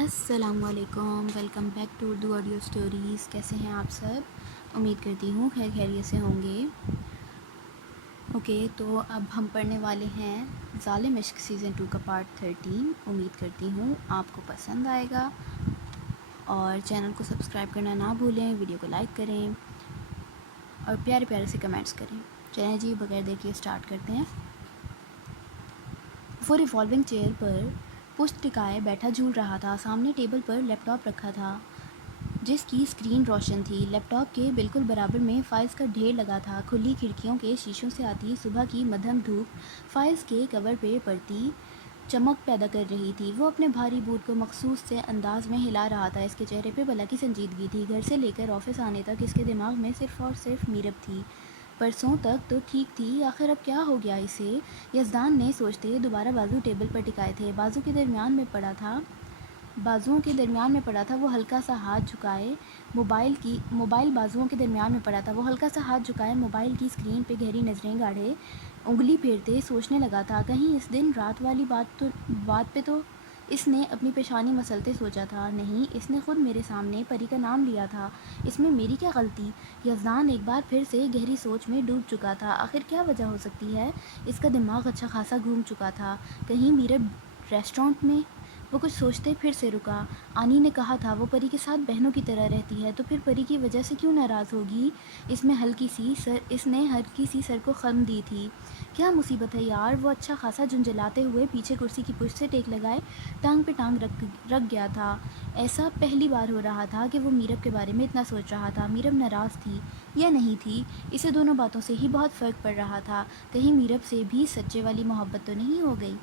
السلام علیکم، welcome back to Urdu audio stories. کیسے ہیں آپ سب؟ امید کرتی ہوں خیر خیریت سے ہوں گے۔ اوکے، تو اب ہم پڑھنے والے ہیں ظالم عشق سیزن 2 کا پارٹ 13۔ امید کرتی ہوں آپ کو پسند آئے گا، اور چینل کو سبسکرائب کرنا نہ بھولیں، ویڈیو کو لائک کریں اور پیارے پیارے سے کمنٹس کریں۔ چلیں جی، بغیر دیر کے اسٹارٹ کرتے ہیں۔ وہ ریوالونگ چیئر پر پشت ٹکائے بیٹھا جھول رہا تھا۔ سامنے ٹیبل پر لیپ ٹاپ رکھا تھا جس کی اسکرین روشن تھی۔ لیپ ٹاپ کے بالکل برابر میں فائلز کا ڈھیر لگا تھا۔ کھلی کھڑکیوں کے شیشوں سے آتی صبح کی مدھم دھوپ فائلز کے کور پہ پڑتی چمک پیدا کر رہی تھی۔ وہ اپنے بھاری بوٹ کو مخصوص سے انداز میں ہلا رہا تھا۔ اس کے چہرے پہ بلا کی سنجیدگی تھی۔ گھر سے لے کر آفس آنے تک اس کے دماغ میں صرف اور صرف میرب تھی۔ پرسوں تک تو ٹھیک تھی، آخر اب کیا ہو گیا اسے؟ یزدان نے سوچتے دوبارہ بازو ٹیبل پر ٹکائے تھے۔ بازوؤں کے درمیان میں پڑا تھا وہ ہلکا سا ہاتھ جھکائے موبائل بازوؤں کے درمیان میں پڑا تھا وہ ہلکا سا ہاتھ جھکائے موبائل کی اسکرین پہ گہری نظریں گاڑے انگلی پھیرتے سوچنے لگا تھا، کہیں اس دن رات والی بات پہ تو اس نے اپنی پیشانی مسلتے سوچا تھا؟ نہیں، اس نے خود میرے سامنے پری کا نام لیا تھا، اس میں میری کیا غلطی؟ یزدان ایک بار پھر سے گہری سوچ میں ڈوب چکا تھا۔ آخر کیا وجہ ہو سکتی ہے؟ اس کا دماغ اچھا خاصا گھوم چکا تھا۔ کہیں میرب ریسٹورانٹ میں؟ وہ کچھ سوچتے پھر سے رکا۔ آنی نے کہا تھا وہ پری کے ساتھ بہنوں کی طرح رہتی ہے، تو پھر پری کی وجہ سے کیوں ناراض ہوگی؟ اس نے ہلکی سی سر کو خم دی تھی۔ کیا مصیبت ہے یار؟ وہ اچھا خاصا جھنجھلاتے ہوئے پیچھے کرسی کی پشت سے ٹیک لگائے ٹانگ پہ ٹانگ رکھ گیا تھا۔ ایسا پہلی بار ہو رہا تھا کہ وہ میرب کے بارے میں اتنا سوچ رہا تھا۔ میرب ناراض تھی یا نہیں تھی، اسے دونوں باتوں سے ہی بہت فرق پڑ رہا تھا۔ کہیں میرب سے بھی سچے والی محبت تو نہیں ہو گئی؟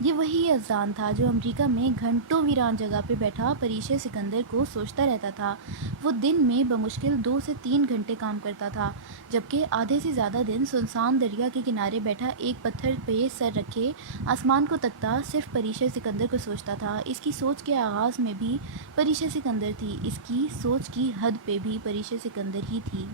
یہ وہی یزدان تھا جو امریکہ میں گھنٹوں ویران جگہ پہ بیٹھا پریشے سکندر کو سوچتا رہتا تھا۔ وہ دن میں بمشکل 2 سے 3 گھنٹے کام کرتا تھا، جبکہ آدھے سے زیادہ دن سنسان دریا کے کنارے بیٹھا ایک پتھر پہ سر رکھے آسمان کو تکتا صرف پریشے سکندر کو سوچتا تھا۔ اس کی سوچ کے آغاز میں بھی پریشے سکندر تھی، اس کی سوچ کی حد پہ بھی پریشے سکندر ہی تھی۔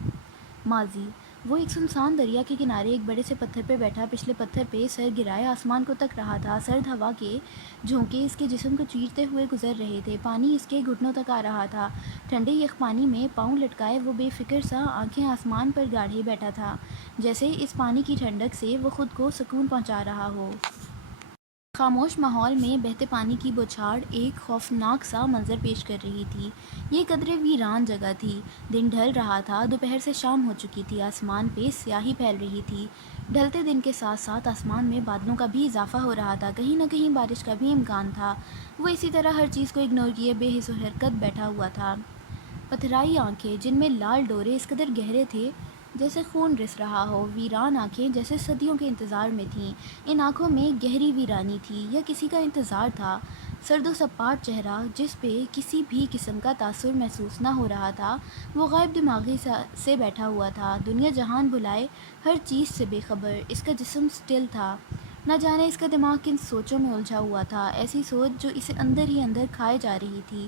ماضی: وہ ایک سنسان دریا کے کنارے ایک بڑے سے پتھر پہ بیٹھا پچھلے پتھر پہ سر گرائے آسمان کو تک رہا تھا۔ سرد ہوا کے جھونکے اس کے جسم کو چیرتے ہوئے گزر رہے تھے۔ پانی اس کے گھٹنوں تک آ رہا تھا۔ ٹھنڈے یخ پانی میں پاؤں لٹکائے وہ بے فکر سا آنکھیں آسمان پر گاڑے بیٹھا تھا، جیسے اس پانی کی ٹھنڈک سے وہ خود کو سکون پہنچا رہا ہو۔ خاموش ماحول میں بہتے پانی کی بوچھاڑ ایک خوفناک سا منظر پیش کر رہی تھی۔ یہ قدرے ویران جگہ تھی۔ دن ڈھل رہا تھا، دوپہر سے شام ہو چکی تھی۔ آسمان پہ سیاہی پھیل رہی تھی۔ ڈھلتے دن کے ساتھ ساتھ آسمان میں بادلوں کا بھی اضافہ ہو رہا تھا، کہیں نہ کہیں بارش کا بھی امکان تھا۔ وہ اسی طرح ہر چیز کو اگنور کیے بے حس و حرکت بیٹھا ہوا تھا۔ پتھرائی آنکھیں جن میں لال ڈورے اس قدر گہرے تھے جیسے خون رس رہا ہو، ویران آنکھیں جیسے صدیوں کے انتظار میں تھیں۔ ان آنکھوں میں گہری ویرانی تھی یا کسی کا انتظار تھا؟ سرد و سپاٹ چہرہ جس پہ کسی بھی قسم کا تاثر محسوس نہ ہو رہا تھا، وہ غائب دماغی سے بیٹھا ہوا تھا، دنیا جہان بھلائے ہر چیز سے بے خبر۔ اس کا جسم سٹل تھا، نہ جانے اس کا دماغ کن سوچوں میں الجھا ہوا تھا، ایسی سوچ جو اسے اندر ہی اندر کھائے جا رہی تھی۔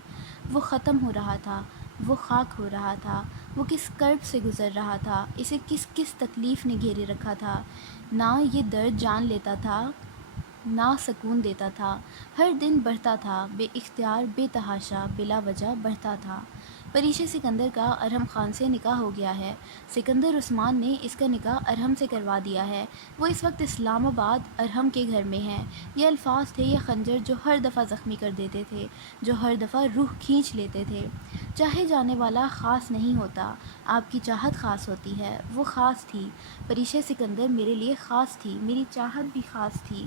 وہ ختم ہو رہا تھا، وہ خاک ہو رہا تھا، وہ کس کرب سے گزر رہا تھا، اسے کس کس تکلیف نے گھیرے رکھا تھا۔ نہ یہ درد جان لیتا تھا، نہ سکون دیتا تھا۔ ہر دن بڑھتا تھا، بے اختیار بے تحاشا بلا وجہ بڑھتا تھا۔ پریشے سکندر کا ارحم خان سے نکاح ہو گیا ہے۔ سکندر عثمان نے اس کا نکاح ارحم سے کروا دیا ہے۔ وہ اس وقت اسلام آباد ارحم کے گھر میں ہیں۔ یہ الفاظ تھے یا خنجر جو ہر دفعہ زخمی کر دیتے تھے، جو ہر دفعہ روح کھینچ لیتے تھے۔ چاہے جانے والا خاص نہیں ہوتا، آپ کی چاہت خاص ہوتی ہے۔ وہ خاص تھی، پریشے سکندر میرے لیے خاص تھی، میری چاہت بھی خاص تھی۔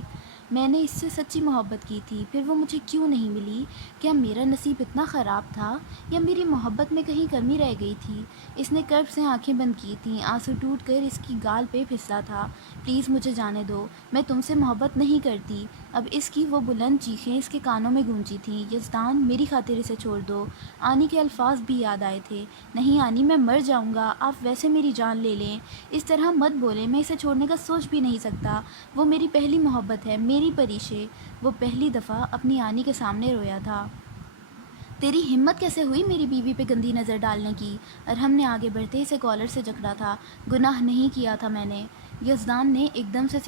میں نے اس سے سچی محبت کی تھی، پھر وہ مجھے کیوں نہیں ملی؟ کیا میرا نصیب اتنا خراب تھا، یا میری محبت میں کہیں کمی رہ گئی تھی؟ اس نے کرب سے آنکھیں بند کی تھیں، آنسو ٹوٹ کر اس کی گال پہ پھسلا تھا۔ پلیز مجھے جانے دو، میں تم سے محبت نہیں کرتی۔ اب اس کی وہ بلند چیخیں اس کے کانوں میں گونجی تھیں، یزدان میری خاطر اسے چھوڑ دو۔ آنی کے الفاظ بھی یاد آئے تھے، نہیں آنی میں مر جاؤں گا، آپ ویسے میری جان لے لیں، اس طرح مت بولیں، میں اسے چھوڑنے کا سوچ بھی نہیں سکتا۔ وہ میری پہلی محبت ہے، میری پریشے۔ وہ پہلی دفعہ اپنی آنی کے سامنے رویا تھا۔ تیری ہمت کیسے ہوئی میری بیوی پہ گندی نظر ڈالنے کی؟ ارحم نے آگے بڑھتے اسے کالر سے جکڑا تھا۔ گناہ نہیں کیا تھا میں نے۔ یزدان ایک دم سے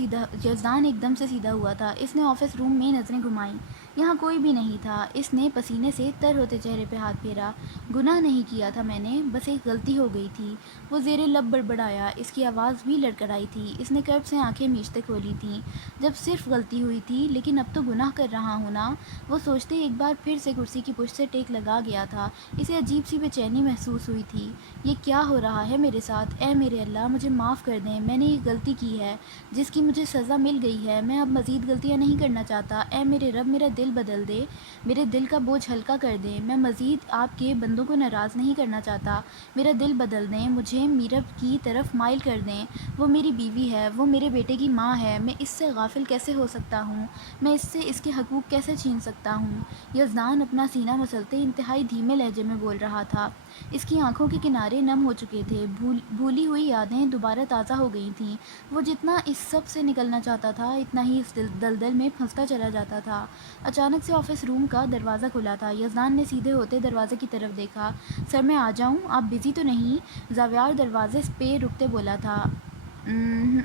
سیدھا ہوا تھا۔ اس نے آفس روم میں نظریں گھمائیں۔ یہاں کوئی بھی نہیں تھا۔ اس نے پسینے سے تر ہوتے چہرے پہ ہاتھ پھیرا۔ گناہ نہیں کیا تھا میں نے، بس ایک غلطی ہو گئی تھی۔ وہ زیر لب بڑبڑایا، اس کی آواز بھی لڑکھڑائی تھی۔ اس نے کرب سے آنکھیں میچتے کھولی تھیں۔ جب صرف غلطی ہوئی تھی، لیکن اب تو گناہ کر رہا ہوں نا۔ وہ سوچتے ایک بار پھر سے کرسی کی پشت سے ٹیک لگا گیا تھا۔ اسے عجیب سی بے چینی محسوس ہوئی تھی۔ یہ کیا ہو رہا ہے میرے ساتھ؟ اے میرے اللہ، مجھے معاف کر دیں، میں نے ایک غلطی کی ہے جس کی مجھے سزا مل گئی ہے۔ میں اب مزید غلطیاں نہیں کرنا چاہتا۔ اے میرے رب، میرا دل بدل دے، میرے دل کا بوجھ ہلکا کر دیں۔ میں مزید آپ کے بندوں کو ناراض نہیں کرنا چاہتا۔ میرا دل بدل دیں، مجھے میرب کی طرف مائل کر دیں۔ وہ میری بیوی ہے، وہ میرے بیٹے کی ماں ہے۔ میں اس سے غافل کیسے ہو سکتا ہوں؟ میں اس سے اس کے حقوق کیسے چھین سکتا ہوں؟ یزدان اپنا سینہ مسلتے انتہائی دھیمے لہجے میں بول رہا تھا۔ اس کی آنکھوں کے کنارے نم ہو چکے تھے۔ بھولی ہوئی یادیں دوبارہ تازہ ہو گئی تھیں۔ وہ جتنا اس سب سے نکلنا چاہتا تھا، اتنا ہی اس دلدل میں پھنستا چلا جاتا تھا۔ اچانک سے آفس روم کا دروازہ کھلا تھا۔ یزدان نے سیدھے ہوتے دروازے کی طرف دیکھا۔ سر میں آ جاؤں؟ آپ بزی تو نہیں؟ زاویار دروازے پہ رکتے بولا تھا۔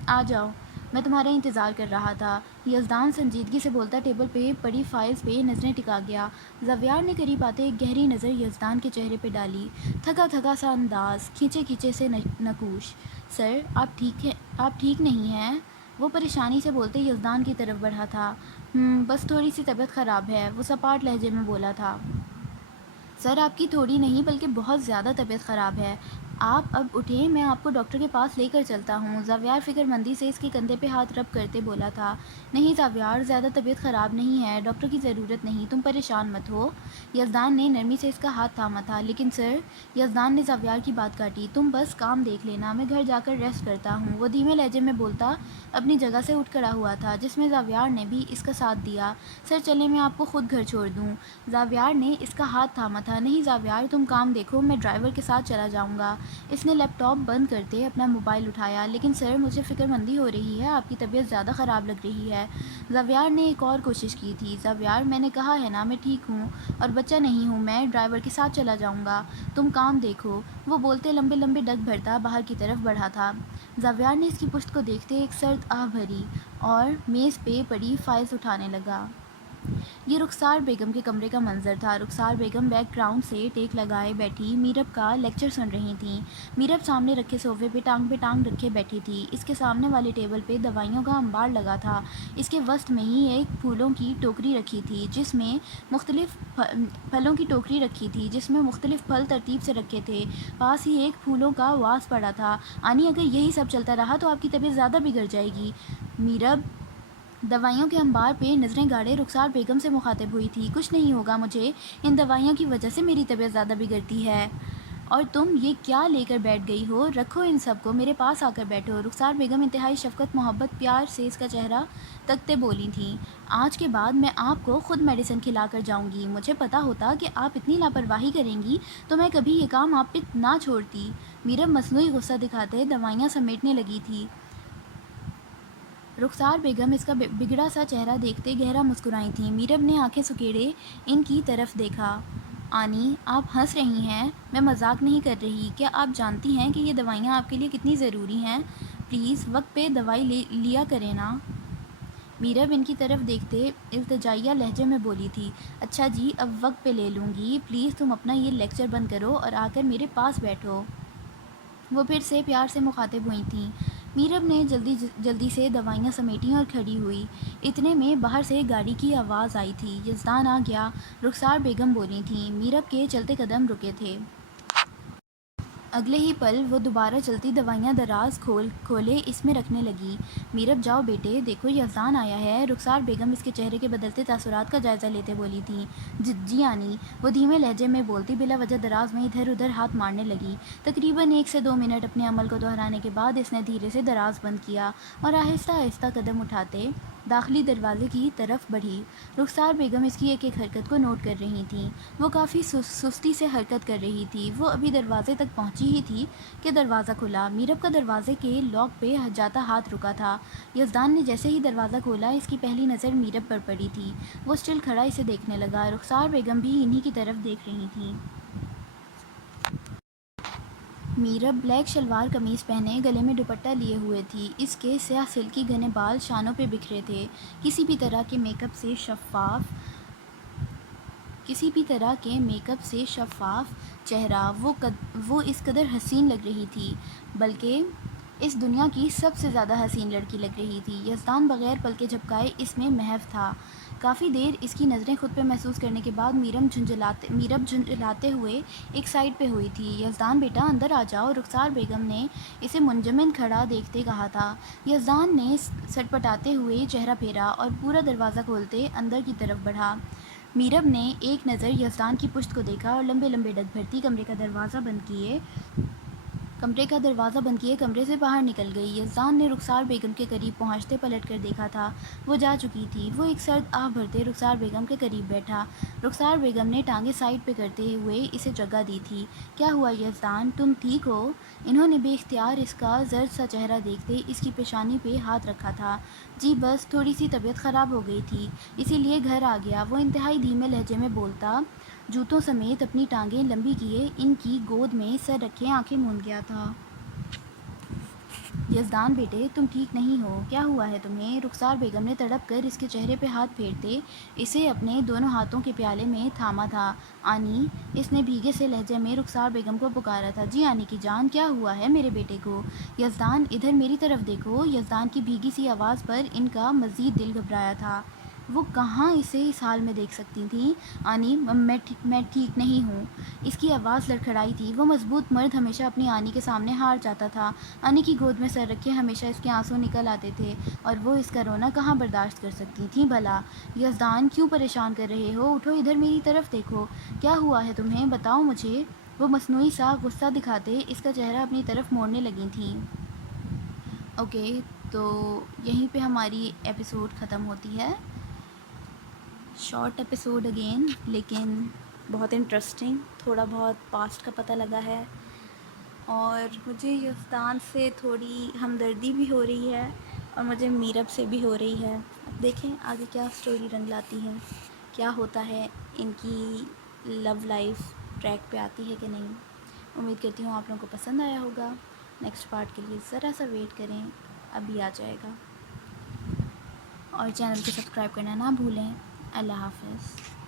آ جاؤ، میں تمہارا انتظار کر رہا تھا۔ یزدان سنجیدگی سے بولتا ٹیبل پہ پڑی فائلز پہ نظریں ٹکا گیا۔ زاویار نے قریب آتے ایک گہری نظر یزدان کے چہرے پہ ڈالی۔ تھکا تھکا سا انداز، کھینچے کھینچے سے نقوش۔ سر، آپ ٹھیک نہیں ہیں؟ وہ پریشانی سے بولتے یزدان کی طرف بڑھا تھا۔ بس تھوڑی سی طبیعت خراب ہے، وہ سپاٹ لہجے میں بولا تھا۔ سر، آپ کی تھوڑی نہیں بلکہ بہت زیادہ طبیعت خراب ہے۔ آپ اب اٹھیں، میں آپ کو ڈاکٹر کے پاس لے کر چلتا ہوں۔ زاویار فکر مندی سے اس کے کندھے پہ ہاتھ رب کرتے بولا تھا۔ نہیں زاویار، زیادہ طبیعت خراب نہیں ہے، ڈاکٹر کی ضرورت نہیں، تم پریشان مت ہو۔ یزدان نے نرمی سے اس کا ہاتھ تھاما تھا۔ لیکن سر، یزدان نے زاویار کی بات کاٹی، تم بس کام دیکھ لینا، میں گھر جا کر ریسٹ کرتا ہوں۔ وہ دھیمے لہجے میں بولتا اپنی جگہ سے اٹھ کھڑا ہوا تھا، جس میں زاویار نے بھی اس کا ساتھ دیا۔ سر چلیں، میں آپ کو خود گھر چھوڑ دوں۔ زاویار نے اس کا ہاتھ تھاما تھا۔ نہیں زاویار، تم کام دیکھو، میں ڈرائیور کے ساتھ چلا جاؤں گا۔ اس نے لیپ ٹاپ بند کرتے اپنا موبائل اٹھایا۔ لیکن سر، مجھے فکر مندی ہو رہی ہے، آپ کی طبیعت زیادہ خراب لگ رہی ہے۔ زاویار نے ایک اور کوشش کی تھی۔ زاویار، میں نے کہا ہے نا میں ٹھیک ہوں اور بچہ نہیں ہوں، میں ڈرائیور کے ساتھ چلا جاؤں گا، تم کام دیکھو۔ وہ بولتے لمبے لمبے ڈگ بھرتا باہر کی طرف بڑھا تھا۔ زاویار نے اس کی پشت کو دیکھتے ایک سرد آہ بھری اور میز پہ پڑی فائلز اٹھانے لگا۔ یہ رخسار بیگم کے کمرے کا منظر تھا۔ رخسار بیگم بیک گراؤنڈ سے ٹیک لگائے بیٹھی میرب کا لیکچر سن رہی تھیں۔ میرب سامنے رکھے صوفے پہ ٹانگ رکھے بیٹھی تھی۔ اس کے سامنے والے ٹیبل پہ دوائیوں کا انبار لگا تھا۔ اس کے وسط میں ہی ایک پھولوں کی ٹوکری رکھی تھی، جس میں مختلف پھل ترتیب سے رکھے تھے۔ پاس ہی ایک پھولوں کا واز پڑا تھا۔ آنی، اگر یہی سب چلتا رہا تو آپ کی طبیعت زیادہ بگڑ جائے گی۔ میرب دوائیوں کے انبار پہ نظریں گاڑے رخسار بیگم سے مخاطب ہوئی تھی۔ کچھ نہیں ہوگا مجھے، ان دوائیوں کی وجہ سے میری طبیعت زیادہ بگڑتی ہے۔ اور تم یہ کیا لے کر بیٹھ گئی ہو؟ رکھو ان سب کو، میرے پاس آ کر بیٹھو۔ رخسار بیگم انتہائی شفقت، محبت، پیار سے اس کا چہرہ تکتے بولی تھیں۔ آج کے بعد میں آپ کو خود میڈیسن کھلا کر جاؤں گی۔ مجھے پتا ہوتا کہ آپ اتنی لاپرواہی کریں گی تو میں کبھی یہ کام آپ پہ نہ چھوڑتی۔ میرب مصنوعی غصہ دکھاتے دوائیاں سمیٹنے لگی تھی۔ رخسار بیگم اس کا بگڑا سا چہرہ دیکھتے گہرا مسکرائی تھیں۔ میرب نے آنکھیں سکیڑے ان کی طرف دیکھا۔ آنی، آپ ہنس رہی ہیں، میں مذاق نہیں کر رہی۔ کیا آپ جانتی ہیں کہ یہ دوائیاں آپ کے لیے کتنی ضروری ہیں؟ پلیز وقت پہ دوائی لیا کریں نا۔ میرب ان کی طرف دیکھتے التجائیہ لہجے میں بولی تھی۔ اچھا جی، اب وقت پہ لے لوں گی، پلیز تم اپنا یہ لیکچر بند کرو اور آ کر میرے پاس بیٹھو۔ وہ پھر سے پیار سے مخاطب ہوئی تھیں۔ میرب نے جلدی سے دوائیاں سمیٹیں اور کھڑی ہوئی۔ اتنے میں باہر سے گاڑی کی آواز آئی تھی۔ یزدان آ گیا، رخسار بیگم بولی تھیں۔ میرب کے چلتے قدم رکے تھے۔ اگلے ہی پل وہ دوبارہ چلتی دوائیاں دراز کھولے اس میں رکھنے لگی۔ میرب، جاؤ بیٹے، دیکھو یزدان آیا ہے۔ رخسار بیگم اس کے چہرے کے بدلتے تاثرات کا جائزہ لیتے بولی تھیں۔ جی آنی، وہ دھیمے لہجے میں بولتی بلا وجہ دراز میں ادھر ادھر ہاتھ مارنے لگی۔ تقریباً 1 سے 2 منٹ اپنے عمل کو دہرانے کے بعد اس نے دھیرے سے دراز بند کیا اور آہستہ آہستہ قدم اٹھاتے داخلی دروازے کی طرف بڑھی۔ رخسار بیگم اس کی ایک ایک حرکت کو نوٹ کر رہی تھیں۔ وہ کافی سستی سے حرکت کر رہی تھی۔ وہ ابھی دروازے تک پہنچی ہی تھی کہ دروازہ کھلا۔ میرب کا دروازے کے لاک پہ جاتا ہاتھ رکا تھا۔ یزدان نے جیسے ہی دروازہ کھولا، اس کی پہلی نظر میرب پر پڑی تھی۔ وہ اسٹل کھڑا اسے دیکھنے لگا۔ رخسار بیگم بھی انہی کی طرف دیکھ رہی تھیں۔ میرب بلیک شلوار قمیص پہنے گلے میں دوپٹہ لیے ہوئے تھی۔ اس کے سیاہ سلکی گھنے بال شانوں پہ بکھرے تھے، کسی بھی طرح کے میک اپ سے شفاف۔ کسی بھی طرح کے میک اپ سے شفاف چہرہ وہ اس قدر حسین لگ رہی تھی، بلکہ اس دنیا کی سب سے زیادہ حسین لڑکی لگ رہی تھی۔ یزدان بغیر پلکیں جھپکائے اس میں محو تھا۔ کافی دیر اس کی نظریں خود پہ محسوس کرنے کے بعد میرب جھنجھلاتے ہوئے ایک سائڈ پہ ہوئی تھی۔ یزدان بیٹا اندر آ جاؤ، رخسار بیگم نے اسے منجمد کھڑا دیکھتے کہا تھا۔ یزدان نے سٹپٹاتے ہوئے چہرہ پھیرا اور پورا دروازہ کھولتے اندر کی طرف بڑھا۔ میرب نے ایک نظر یزدان کی پشت کو دیکھا اور لمبے لمبے ڈگ بھرتی کمرے کا دروازہ بند کیے کمرے سے باہر نکل گئی۔ یزدان نے رخسار بیگم کے قریب پہنچتے پلٹ کر دیکھا تھا، وہ جا چکی تھی۔ وہ ایک سرد آہ بھرتے رخسار بیگم کے قریب بیٹھا۔ رخسار بیگم نے ٹانگیں سائڈ پہ کرتے ہوئے اسے جگہ دی تھی۔ کیا ہوا یزدان، تم ٹھیک ہو؟ انہوں نے بے اختیار اس کا زرد سا چہرہ دیکھتے اس کی پیشانی پہ ہاتھ رکھا تھا۔ جی بس تھوڑی سی طبیعت خراب ہو گئی تھی، اسی لیے گھر آ گیا، وہ انتہائی دھیمے لہجے میں بولتا جوتوں سمیت اپنی ٹانگیں لمبی کیے ان کی گود میں سر رکھے آنکھیں موند گیا تھا۔ یزدان بیٹے تم ٹھیک نہیں ہو، کیا ہوا ہے تمہیں؟ رخسار بیگم نے تڑپ کر اس کے چہرے پہ ہاتھ پھیرتے اسے اپنے دونوں ہاتھوں کے پیالے میں تھاما تھا۔ آنی، اس نے بھیگے سے لہجے میں رخسار بیگم کو پکارا تھا۔ جی آنی کی جان، کیا ہوا ہے میرے بیٹے کو؟ یزدان ادھر میری طرف دیکھو۔ یزدان کی بھیگی سی آواز پر ان کا مزید دل گھبرایا تھا۔ وہ کہاں اسے اس حال میں دیکھ سکتی تھیں؟ آنی میں ٹھیک نہیں ہوں۔ اس کی آواز لڑکھڑائی تھی۔ وہ مضبوط مرد ہمیشہ اپنی آنی کے سامنے ہار جاتا تھا۔ آنی کی گود میں سر رکھے ہمیشہ اس کے آنسو نکل آتے تھے اور وہ اس کا رونا کہاں برداشت کر سکتی تھیں بھلا؟ یزدان کیوں پریشان کر رہے ہو؟ اٹھو ادھر میری طرف دیکھو، کیا ہوا ہے تمہیں؟ بتاؤ مجھے۔ وہ مصنوعی سا غصہ دکھاتے اس کا چہرہ اپنی طرف موڑنے لگی تھیں۔ اوکے، تو یہیں پہ ہماری ایپیسوڈ ختم ہوتی ہے۔ شارٹ ایپیسوڈ اگین، لیکن بہت انٹرسٹنگ، تھوڑا بہت پاسٹ کا پتہ لگا ہے اور مجھے یزدان سے تھوڑی ہمدردی بھی ہو رہی ہے اور مجھے میرب سے بھی ہو رہی ہے۔ اب دیکھیں آگے کیا سٹوری رنگ لاتی ہے، کیا ہوتا ہے، ان کی لو لائف ٹریک پہ آتی ہے کہ نہیں۔ امید کرتی ہوں آپ لوگوں کو پسند آیا ہوگا۔ نیکسٹ پارٹ کے لیے ذرا سا ویٹ کریں، ابھی آ جائے گا، اور چینل کو سبسکرائب کرنا نہ بھولیں۔ اللہ حافظ۔